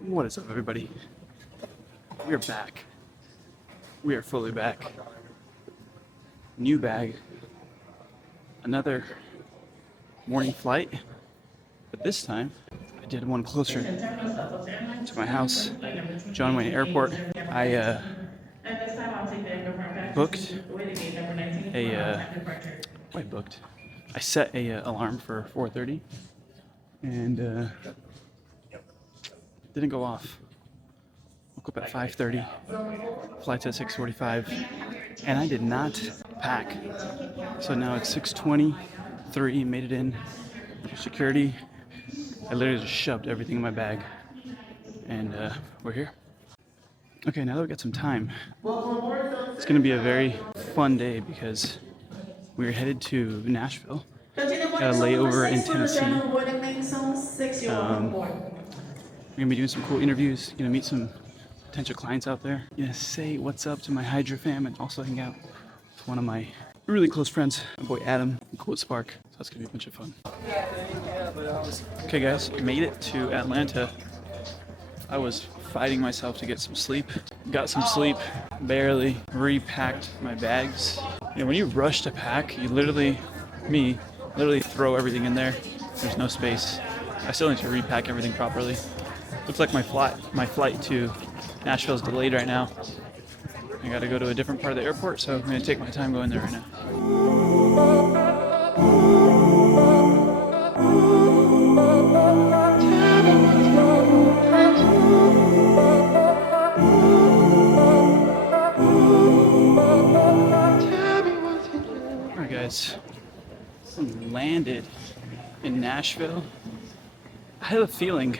What is up, everybody? We're back. We are fully back. New bag. Another morning flight, but this time I did one closer to my house, John Wayne Airport. I booked a. I set a alarm for 4:30, and didn't go off. Woke up at 5:30. Flight's at 6:45, and I did not pack. So now it's 6:23. Made it in through security. I literally just shoved everything in my bag, and we're here. Okay, now that we got some time, it's gonna be a very fun day because we're headed to Nashville. Got a layover in Tennessee. We're gonna be doing some cool interviews. Gonna meet some potential clients out there. Gonna say what's up to my Hydra fam and also hang out with one of my really close friends, my boy Adam, cool at Spark. So that's gonna be a bunch of fun. Okay, guys, made it to Atlanta. I was fighting myself to get some sleep. Got some sleep, barely repacked my bags. You know, when you rush to pack, you literally throw everything in there. There's no space. I still need to repack everything properly. Looks like my flight to Nashville is delayed right now. I gotta go to a different part of the airport, so I'm gonna take my time going there right now. Alright guys, we landed in Nashville. I have a feeling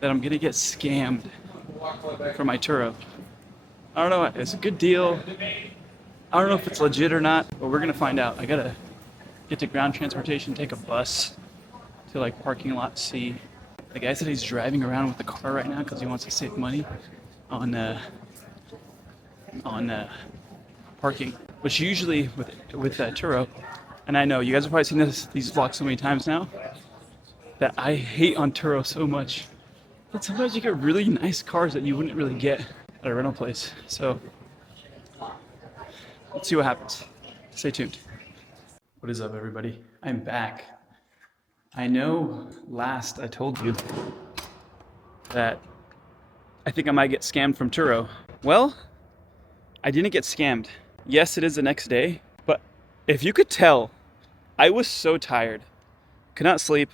that I'm gonna get scammed for my Turo. I don't know, it's a good deal. I don't know if it's legit or not, but we're gonna find out. I gotta get to ground transportation, take a bus to like parking lot C. The guy said he's driving around with the car right now because he wants to save money on parking, which usually with Turo, and I know you guys have probably seen these vlogs so many times now that I hate on Turo so much. But sometimes you get really nice cars that you wouldn't really get at a rental place. So let's see what happens. Stay tuned. What is up, everybody? I'm back. I know last I told you that I think I might get scammed from Turo. Well, I didn't get scammed. Yes, it is the next day, but if you could tell, I was so tired. Could not sleep.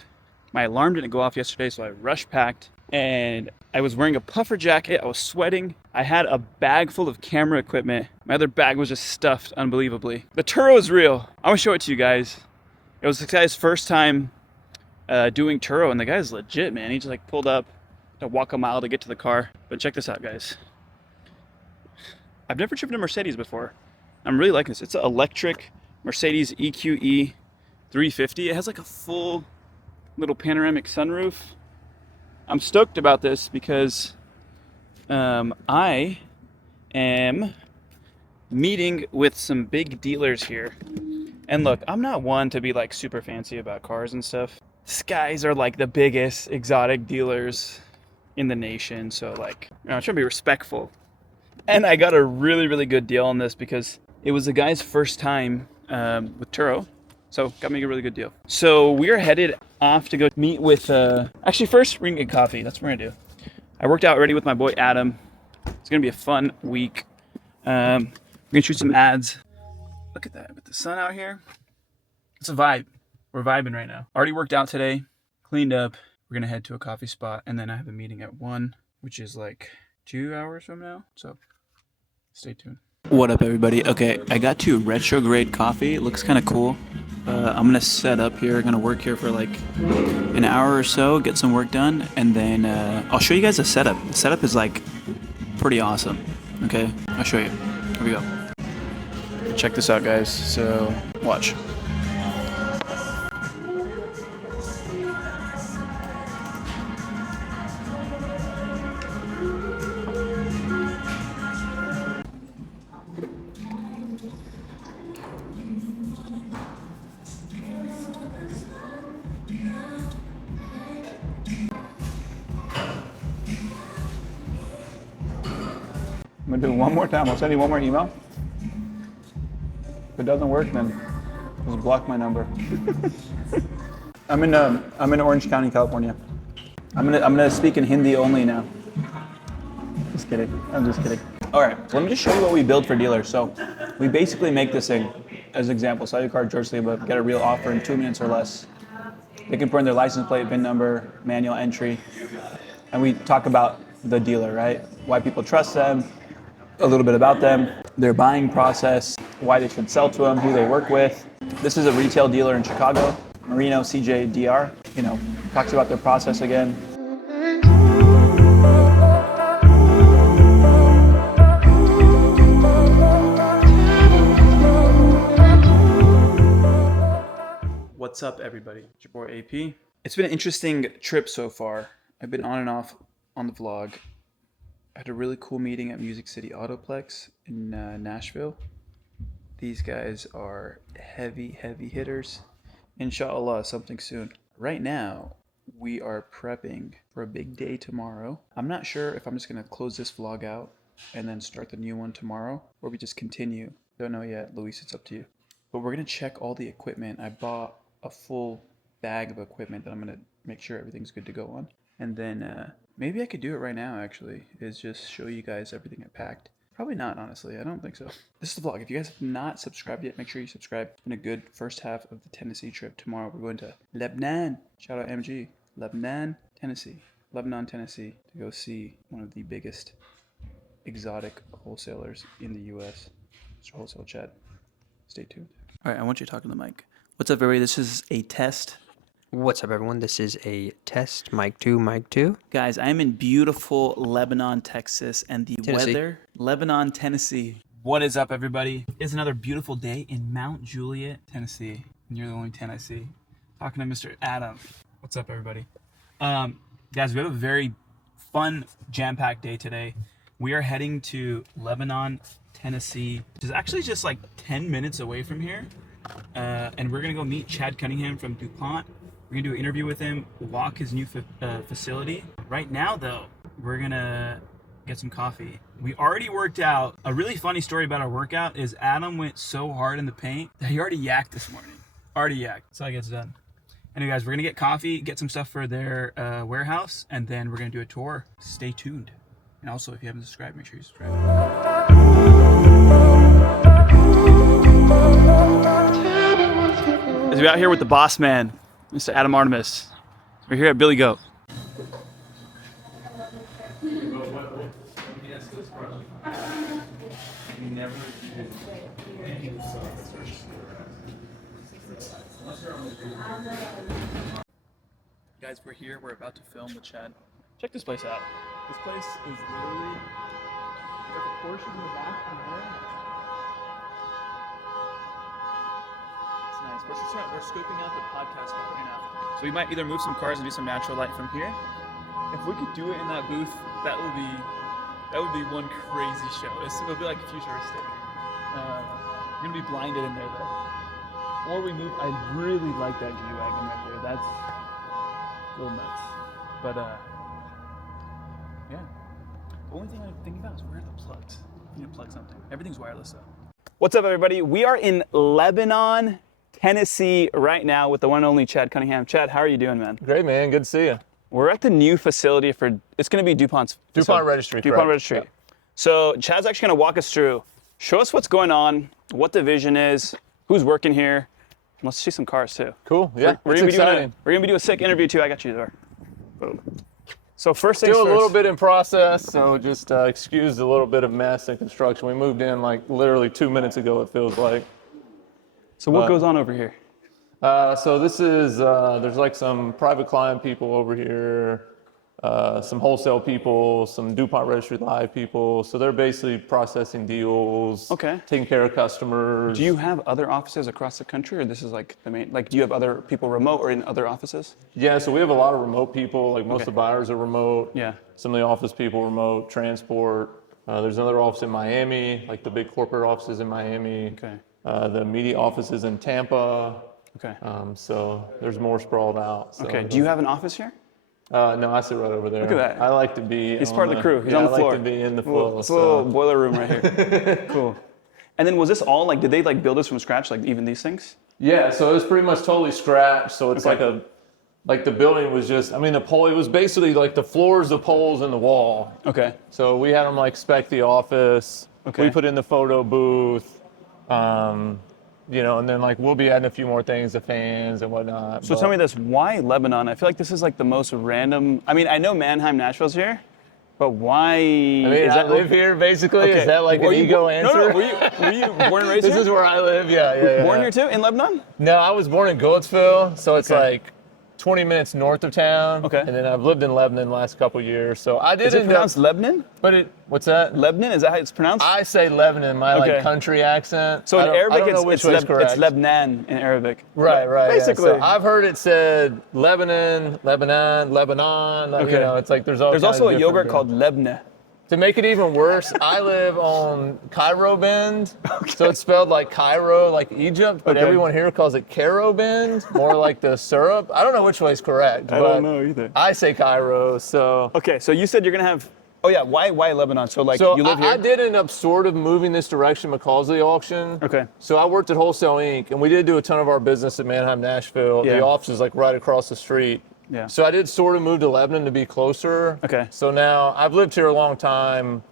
My alarm didn't go off yesterday, so I rush packed. And I was wearing a puffer jacket. I was sweating. I had a bag full of camera equipment. My other bag was just stuffed unbelievably. The Turo is real. I'm gonna show it to you guys. It was this guy's first time doing Turo, and the guy's legit, man. He just like pulled up to walk a mile to get to the car. But check this out, guys. I've never driven a Mercedes before. I'm really liking this. It's an electric Mercedes EQE 350. It has like a full little panoramic sunroof. I'm stoked about this because I am meeting with some big dealers here. And look, I'm not one to be like super fancy about cars and stuff. These guys are like the biggest exotic dealers in the nation. So like, I'm trying to be respectful. And I got a really, really good deal on this because it was the guy's first time with Turo. So got me a really good deal. So we are headed off to go meet with, actually first we're gonna get coffee. That's what we're gonna do. I worked out already with my boy Adam. It's gonna be a fun week. We're gonna shoot some ads. Look at that, with the sun out here. It's a vibe. We're vibing right now. Already worked out today, cleaned up. We're gonna head to a coffee spot and then I have a meeting at 1, which is like 2 hours from now. So stay tuned. What up, everybody? Okay, I got to retrograde coffee. It looks kind of cool. I'm gonna set up here. Gonna work here for like an hour or so, get some work done, and then I'll show you guys the setup. The setup is like pretty awesome. Okay, I'll show you. Here we go. Check this out, guys. So watch. gonna do it one more time. I'll send you one more email. If it doesn't work, then just block my number. I'm in Orange County, California. I'm gonna speak in Hindi only now. Just kidding. I'm just kidding. All right, let me just show you what we build for dealers. So we basically make this thing as an example. Sell your car, George Leba, get a real offer in 2 minutes or less. They can put in their license plate, VIN number, manual entry, and we talk about the dealer, right? Why people trust them, a little bit about them, their buying process, why they should sell to them, who they work with. This is a retail dealer in Chicago, Marino CJDR. Talks about their process again. What's up, everybody? It's your boy AP. It's been an interesting trip so far. I've been on and off on the vlog. I had a really cool meeting at Music City Autoplex in Nashville. These guys are heavy hitters. Inshallah, something soon. Right now, we are prepping for a big day tomorrow. I'm not sure if I'm just gonna close this vlog out and then start the new one tomorrow, or we just continue. Don't know yet, Luis, it's up to you. But we're gonna check all the equipment. I bought a full bag of equipment that I'm gonna make sure everything's good to go on. And then maybe I could do it right now, actually, is just show you guys everything I packed. Probably not, honestly. I don't think so. This is the vlog. If you guys have not subscribed yet, make sure you subscribe. It's been a good first half of the Tennessee trip. Tomorrow we're going to Lebanon. Shout out MG. Lebanon, Tennessee. To go see one of the biggest exotic wholesalers in the U.S. Mr. Wholesale Chad. Stay tuned. All right, I want you to talk to the mic. What's up, everybody? This is a test. What's up, everyone? This is a test. Mic 2. Guys, I'm in beautiful Lebanon, Texas, and the Tennessee. weather, Lebanon, Tennessee. What is up, everybody? It's another beautiful day in Mount Juliet, Tennessee. And you're the only Tennessee. Talking to Mr. Adam. What's up, everybody? Guys, we have a very fun, jam-packed day today. We are heading to Lebanon, Tennessee, which is actually just like 10 minutes away from here. And we're gonna go meet Chad Cunningham from DuPont. We're gonna do an interview with him, walk his new facility. Right now, though, we're gonna get some coffee. We already worked out. A really funny story about our workout is Adam went so hard in the paint that he already yacked this morning. That's how it gets done. Anyway, guys, we're gonna get coffee, get some stuff for their warehouse, and then we're gonna do a tour. Stay tuned. And also, if you haven't subscribed, make sure you subscribe. As we're out here with the boss man, Mr. Adam Artemis. We're here at Billy Goat. Guys, we're here. We're about to film with Chad. Check this place out. This place is literally there's a portion in the back from there. It's nice. We're scoping out the podcast right now. So we might either move some cars and do some natural light from here. If we could do it in that booth, that would be one crazy show. It'll be like futuristic. We're gonna be blinded in there though. Or we move. I really like that G-Wagon right there. That's a little nuts. But yeah. The only thing I'm thinking about is where are the plugs? I need to plug something. Everything's wireless though. What's up, everybody? We are in Lebanon, Tennessee right now with the one and only Chad Cunningham. Chad, how are you doing, man? Great, man. Good to see you. We're at the new facility it's going to be DuPont's DuPont Registry. DuPont Registry. Yep. So Chad's actually going to walk us through, show us what's going on, what the vision is, who's working here, and let's see some cars too. Cool. Yeah, we're it's exciting. We're going to be doing a sick interview too. I got you there. Boom. So first things Still first. a little bit in process, so just excuse a little bit of mess and construction. We moved in like literally 2 minutes ago, it feels like. So what goes on over here? So this is, there's like some private client people over here, some wholesale people, some DuPont Registry Live people. So they're basically processing deals, okay, taking care of customers. Do you have other offices across the country, or this is like the main, like do you have other people remote or in other offices? Yeah, so we have a lot of remote people, like most of the buyers are remote. Yeah. Some of the office people remote, transport. There's another office in Miami, like the big corporate offices in Miami. Okay. The media office is in Tampa. Okay. So there's more sprawled out. So okay. Do you have an office here? No, I sit right over there. Look at that. I like to be. He's part of the crew. He's on the floor. I like to be in the flow. It's a little boiler room right here. Cool. And then was this all like? Did they like build this from scratch? Like even these things? Yeah. So it was pretty much totally scratch. So it's like the building was just. I mean, the pole. It was basically like the floors, the poles, and the wall. Okay. So we had them like spec the office. Okay. We put in the photo booth. You know, and then like we'll be adding a few more things, the fans and whatnot. So tell me this, why Lebanon? I feel like this is like the most random. I mean, I know Mannheim, Nashville's here, but why? I mean, I live here basically. Okay. Is that like an ego answer? No. Were you born and raised This here? is where I live. Yeah. Born here too, in Lebanon? No, I was born in Goatsville, so it's Okay. like 20 minutes north of town. Okay. And then I've lived in Lebanon the last couple years. So I did Is it end up, pronounced Lebanon? what's that? Lebanon? Is that how it's pronounced? I say Lebanon, my Okay. like country accent. So in I don't Arabic, know which it's way is correct. Lebanon in Arabic. Right. Basically. Yeah. So I've heard it said Lebanon. Okay. You know, it's like there's all There's kinds also of a different yogurt called Lebne. To make it even worse, I live on Cairo Bend, so it's spelled like Cairo, like Egypt, but Okay. everyone here calls it Caro Bend, more like the syrup. I don't know which way is correct. I don't know either. I say Cairo, so. Okay, so you said you're gonna have. Oh yeah, why Lebanon? So like So you live here. I did end up sort of moving this direction because of the auction. Okay. So I worked at Wholesale Inc., and we did do a ton of our business at Mannheim, Nashville. Yeah. The office is like right across the street. Yeah. So I did sort of move to Lebanon to be closer. Okay. So now I've lived here a long time.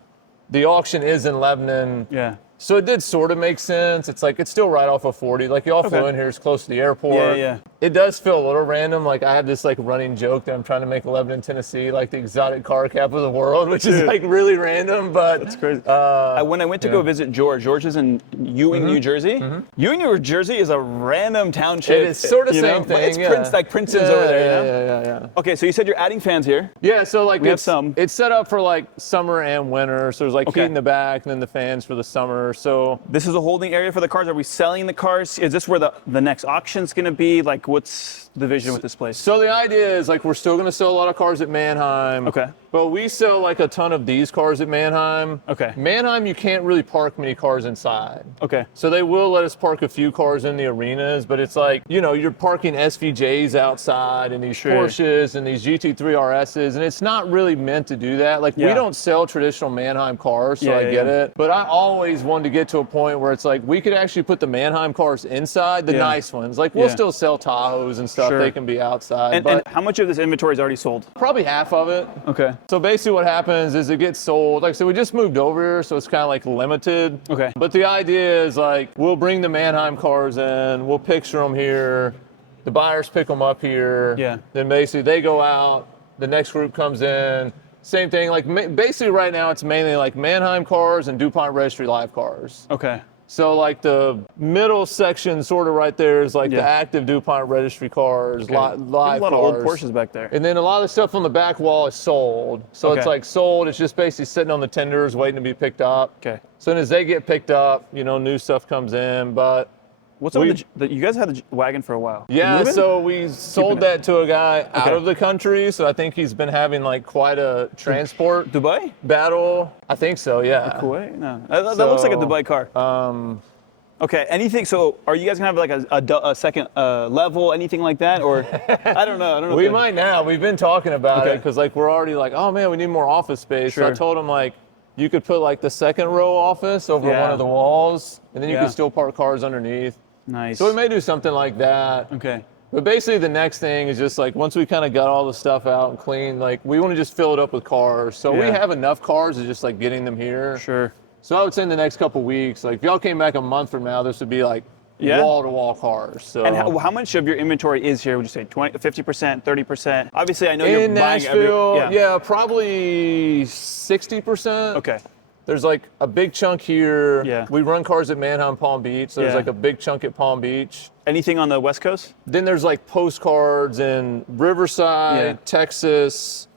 The auction is in Lebanon. Yeah. So it did sort of make sense. It's like, it's still right off of 40. Like y'all flew Okay. in here, it's close to the airport. Yeah. It does feel a little random. Like I have this like running joke that I'm trying to make Lebanon, Tennessee, like the exotic car capital of the world, which is like really random, but. That's crazy. Uh, When I went to go visit George is in Ewing, New Jersey. Ewing, New Jersey is a random township. It is sort of you same know? thing. It's yeah. like Princeton's over there, you know? Yeah. Okay, so you said you're adding fans here. Yeah, so like We have some. it's set up for like summer and winter. So there's like Okay. heat in the back and then the fans for the summer. So This is a holding area for the cars. Are we selling the cars? Is this where the next auction's gonna be? Like, what's the vision with this place? So the idea is like we're still going to sell a lot of cars at Mannheim. Okay. But we sell like a ton of these cars at Mannheim. Okay. Mannheim, you can't really park many cars inside. Okay. So they will let us park a few cars in the arenas, but it's like, you know, you're parking SVJs outside and these Sure. Porsches and these GT3 RSs, and it's not really meant to do that. Like, we Yeah. don't sell traditional Mannheim cars, so Yeah, I yeah, get yeah. it. But I always wanted to get to a point where it's like, we could actually put the Mannheim cars inside, the Yeah. nice ones. Like, we'll Yeah. still sell Tahoes and stuff. Sure. They can be outside. And but how much of this inventory is already sold? probably half of it. Okay. So basically what happens is it gets sold. Like I said, we just moved over here, so it's kind of like limited. Okay. But the idea is like, we'll bring the Mannheim cars in, we'll picture them here, the buyers pick them up here. Yeah. Then basically they go out, the next group comes in. Same thing, like basically right now it's mainly like Mannheim cars and DuPont Registry Live cars. Okay. So like the middle section sort of right there is like Yeah. the active DuPont Registry cars, Okay. live There's cars. a lot of old Porsches back there. And then a lot of the stuff on the back wall is sold. So it's Okay. like sold, it's just basically sitting on the tenders waiting to be picked up. Okay. So as they get picked up, you know, new stuff comes in. But What's up with you guys had the wagon for a while? You yeah, moving? so we sold it. that to a guy out Okay. of the country. So I think he's been having like quite a transport Dubai? battle. I think so, yeah. Kuwait? No. That looks like a So, Dubai car. Okay, anything, so are you guys gonna have like a second level, anything like that? Or, I don't know. We might now. We've been talking about it Okay. because like we're already like, oh man, we need more office space. So I Sure. told him like, you could put like the second row office over Yeah. one of the walls, and then you Yeah. could still park cars underneath. Nice. So we may do something like that. Okay. But basically the next thing is just like, once we kind of got all the stuff out and clean, like we want to just fill it up with cars. So we Yeah. have enough cars, it's just like getting them here. Sure. So I would say in the next couple weeks, like if y'all came back a month from now, this would be like Yeah. wall-to-wall cars. So And how much of your inventory is here? Would you say 20, 50%, 30%? Obviously, I know you're in buying Nashville, every. yeah, probably 60%. Okay. There's like a big chunk here. Yeah. We run cars at Mannheim, Palm Beach. So there's Yeah. like a big chunk at Palm Beach. Anything on the West Coast? Then there's like postcards in Riverside, Yeah. Texas,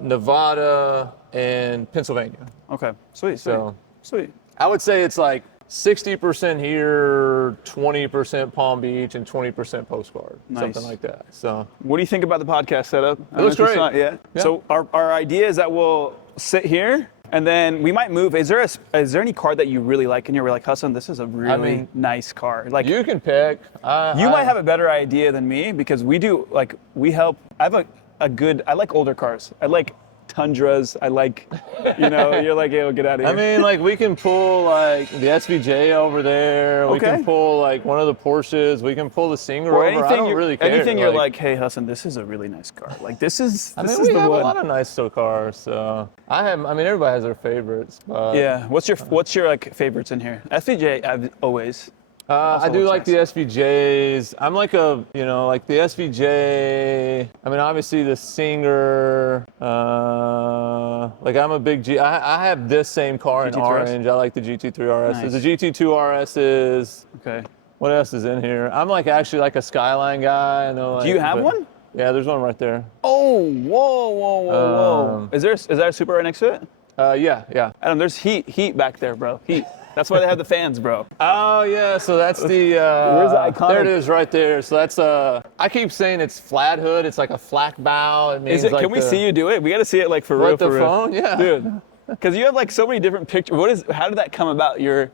Nevada, and Pennsylvania. Okay. Sweet. So Sweet. I would say it's like 60% here, 20% Palm Beach, and 20% postcard. Nice. Something like that. So What do you think about the podcast setup? It looks great. Yeah. Yeah. So our idea is that we'll sit here and then we might move. Is there any car that you really like in here? We're like, Hassan, this is a really mean, nice car. Like you can pick. you might have a better idea than me because we do we help. I have I like older cars. I like Tundras. I like, you're like, hey, get out of here. I mean, like we can pull like the SVJ over there. We Okay. can pull like one of the Porsches. We can pull the Singer or over. I don't really care. anything you're like, hey, Hassan, this is a really nice car. Like this is I this mean, is we the have one. a lot of nice still cars. So everybody has their favorites. But, Yeah. What's your like favorites in here? SVJ, I've always. I do like the SVJs. I'm like like the SVJ. I mean, obviously the Singer. Like I'm a big I have this same car in GT3 RS? orange. I like the GT3 RS. Nice. The GT2 RS is. Okay. What else is in here? I'm like actually like a Skyline guy. I know. Like, Do you have one? Yeah, there's one right there. Oh, whoa. Is that a Super right next to it? Yeah. Adam, there's heat back there, bro. Heat. That's why they have the fans, bro. Oh yeah, so that's the. Where's the iconic? There it is, right there. So that's I keep saying it's flat hood. It's like a flak bow. It means Is it? like Can we see you do it? We got to see it like for real. What, the for real. phone? Yeah. Dude. Because you have like so many different pictures. How did that come about? Your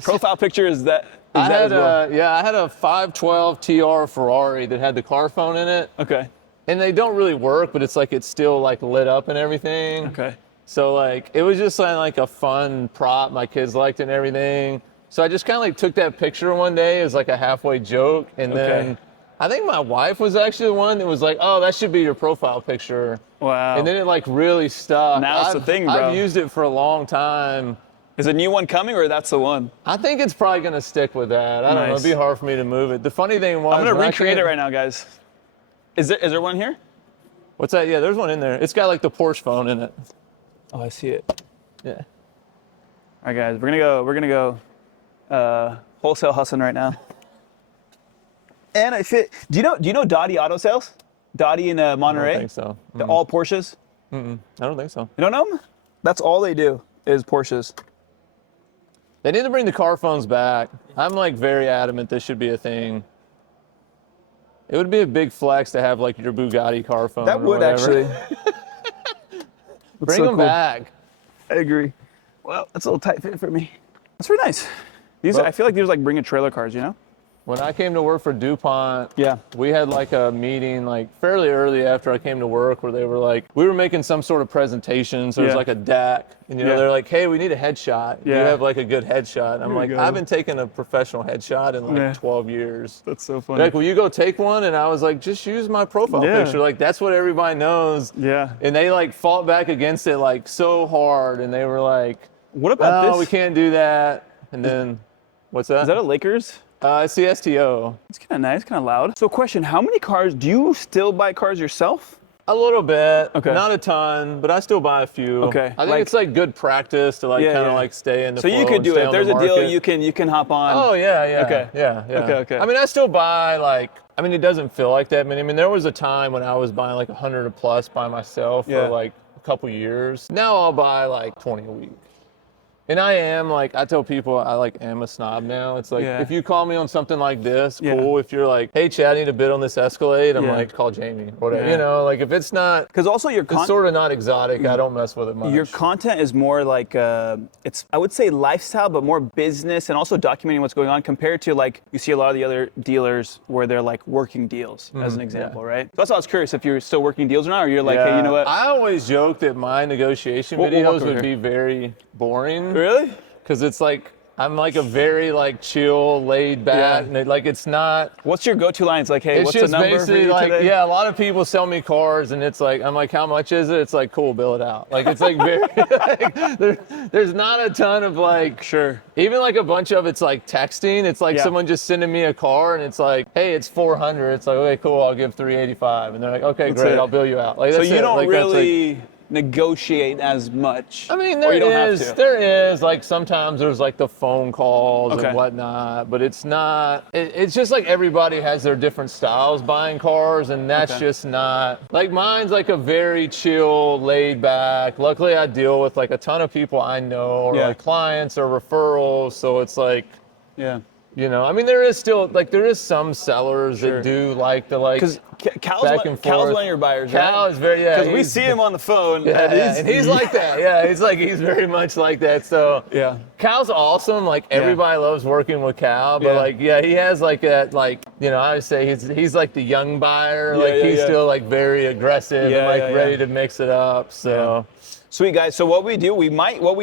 profile picture is that. I had as well? I had a 512 TR Ferrari that had the car phone in it. Okay. And they don't really work, but it's still like lit up and everything. Okay. So like it was just like a fun prop. My kids liked it and everything. So I just kind of like took that picture one day as like a halfway joke, and then I think my wife was actually the one that was like, "Oh, that should be your profile picture." Wow. And then it like really stuck. Now it's the thing, bro. I've used it for a long time. Is a new one coming, or that's the one? I think it's probably gonna stick with that. I don't know. It'd be hard for me to move it. The funny thing was, I'm gonna recreate it right now, guys. Is there one here? What's that? Yeah, there's one in there. It's got like the Porsche phone in it. Oh, I see it. Yeah. All right, guys, we're gonna go wholesale Hassan right now. And I fit. Do you know Dottie Auto Sales? Dottie in Monterey. I don't think so. The all Porsches. I don't think so. You don't know them? That's all they do is Porsches. They need to bring the car phones back. I'm like very adamant this should be a thing. It would be a big flex to have like your Bugatti car phone. That or would whatever. actually. Bring so them cool. back. I agree. Well, that's a little tight fit for me. That's really nice. Well, I feel like these are like bringing trailer cars, you know? When I came to work for DuPont, Yeah. we had like a meeting like fairly early after I came to work where they were like, we were making some sort of presentation. So there's Yeah. like a deck and Yeah. they're like, hey, we need a headshot. Do you Yeah. have like a good headshot? And I'm Here like, we go. I've been taking a professional headshot in like Yeah. 12 years. That's so funny. They're like, will you go take one? And I was like, just use my profile Yeah. picture. Like that's what everybody knows. Yeah. And they like fought back against it like so hard. And they were like, What about no, this? we can't do that. And then, what's that? Is that a Lakers? It's the STO. It's kind of nice, kind of loud. So question, how many cars, do you still buy cars yourself? A little bit, Okay. not a ton, but I still buy a few. Okay, I think like- it's like good practice to like Yeah, kind of yeah. like stay in the So flow you could and do stay it. If on there's the a deal, market. you can hop on. Oh yeah. Okay. Yeah. Okay. I mean, I still buy like. I mean, it doesn't feel like that many. I mean, there was a time when I was buying like 100 plus by myself Yeah. for like a couple years. Now I'll buy like 20 a week. And I am like, I tell people I like am a snob now. It's like, Yeah. if you call me on something like this, Yeah. cool. If you're like, hey, Chad, I need a bid on this Escalade, I'm Yeah. like, call Jamie or whatever. Yeah. You know, like if it's not, Because also your it's sort of not exotic, I don't mess with it much. your content is more like it's I would say lifestyle, but more business and also documenting what's going on compared to like you see a lot of the other dealers where they're like working deals as an example, right? So that's why I was curious if you're still working deals or not, or you're like, hey, you know what? I always joke that my negotiation We'll walk videos over would here. be very boring. Really? Because it's like, I'm like a very like chill, laid back, Yeah. and like it's not. What's your go-to line? It's like, hey, It's what's the just number for basically you like, today? yeah, a lot of people sell me cars and it's like, I'm like, how much is it? It's like, cool, bill it out. Like, it's like very, there's not a ton of like, Sure. even like a bunch of it's like texting. It's like Yeah. someone just sending me a car and it's like, hey, it's 400. It's like, okay, cool, I'll give 385. And they're like, okay, That's great, it. I'll bill you out. Like, So that's you it. don't Like, that's, like- really negotiate as much. I mean, or you don't have to. there is like sometimes there's like the phone calls Okay. and whatnot, but it's not. It's just like everybody has their different styles buying cars, and that's Okay. just not like mine's like a very chill, laid back. Luckily, I deal with like a ton of people I know, or Yeah. like clients or referrals, so it's like Yeah. You know, I mean, there is still there is some sellers that do like the Because Cal's back and Cal's forth. one of your buyers, Cal right? is very Because we see him on the phone. and he's like that. Yeah, he's very much like that. So Yeah. Cal's awesome. Like everybody loves working with Cal, but he has that I always say he's like the young buyer. He's still very aggressive and ready to mix it up. So. Yeah. Sweet guys. So what we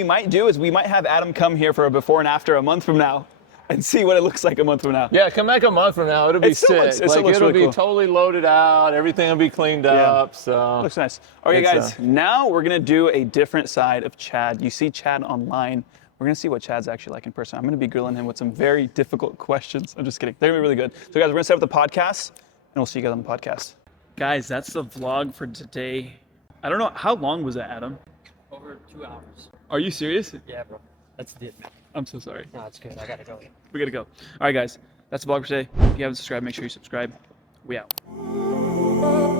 might do is we might have Adam come here for a before and after a month from now. And see what it looks like a month from now. Yeah, come back a month from now. It'll be sick. It'll really be cool. totally loaded out. Everything will be cleaned up. So looks nice. Okay, guys. Now we're gonna do a different side of Chad. You see Chad online. We're gonna see what Chad's actually like in person. I'm gonna be grilling him with some very difficult questions. I'm just kidding. They're gonna be really good. So, guys, we're gonna start with the podcast, and we'll see you guys on the podcast. Guys, that's the vlog for today. I don't know how long was that, Adam? Over 2 hours. Are you serious? Yeah, bro. That's it. I'm so sorry. No, it's good. I gotta go. We gotta go. All right, guys. That's the vlog for today. If you haven't subscribed, make sure you subscribe. We out.